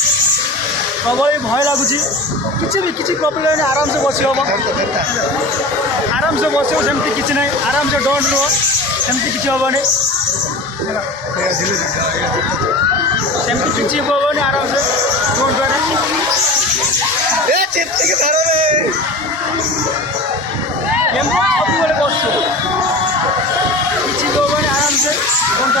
प्रबल भय लगुच कि प्रॉब्लम आराम से बस हम आराम से बस सेमती किसी ना आराम से डोंट रुह सेमती किसी हेनी सेमती किसी हेनी आराम से डोंट रुह सबुले बस किसी हेनी आराम से डोंट